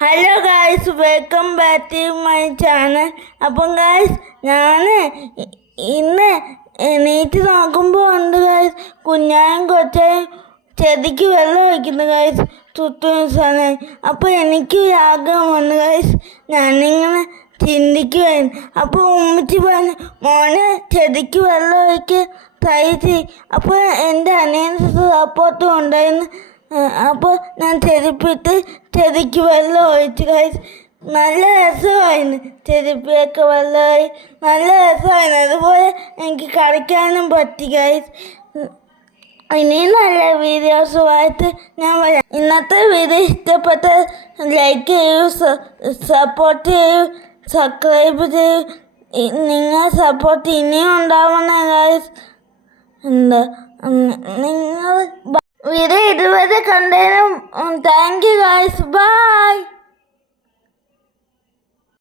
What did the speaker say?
Hello guys, welcome back to my channel. അപ്പം guys, ഞാൻ ഇന്ന് എണീറ്റ് നോക്കുമ്പോൾ ഉണ്ട് ഗായ്സ്, കുഞ്ഞായും കൊച്ചായും ചെടിക്ക് വെള്ളം ഒഴിക്കുന്നു ഗായ്സ്, ചുറ്റും സമയം. അപ്പോൾ എനിക്ക് ആഗ്രഹം വന്നു ഗായ്സ്, ഞാനിങ്ങനെ ചിന്തിക്കുമായിരുന്നു. അപ്പോൾ ഉമ്മച്ചി പറഞ്ഞു, മോനെ ചെടിക്ക് വെള്ളം ഒഴിക്കാൻ ട്രൈ ചെയ്യും. അപ്പോൾ എൻ്റെ അനിയൻ്റെ സപ്പോർട്ടും ഉണ്ടായിരുന്നു. അപ്പോൾ ഞാൻ ചെടിക്ക് വെള്ളം ഒഴിച്ചു ഗൈസ്. നല്ല രസമായിരുന്നു, ചെടിപ്പിയൊക്കെ വെള്ളമായി നല്ല രസമായിരുന്നു. അതുപോലെ എനിക്ക് കളിക്കാനും പറ്റി ഗൈസ്. ഇനിയും നല്ല വീഡിയോസുമായിട്ട് ഞാൻ വരാം. ഇന്നത്തെ വീഡിയോ ഇഷ്ടപ്പെട്ട ലൈക്ക് ചെയ്യൂ, സപ്പോർട്ട് ചെയ്യൂ, സബ്സ്ക്രൈബ് ചെയ്യൂ. നിങ്ങൾ സപ്പോർട്ട് ഇനിയും ഉണ്ടാവണേ ഗൈസ്. എന്താ നിങ്ങൾ വീഡിയോ ഇതുവരെ കണ്ടതിനും താങ്ക് യു ഗൈസ്. ബൈ.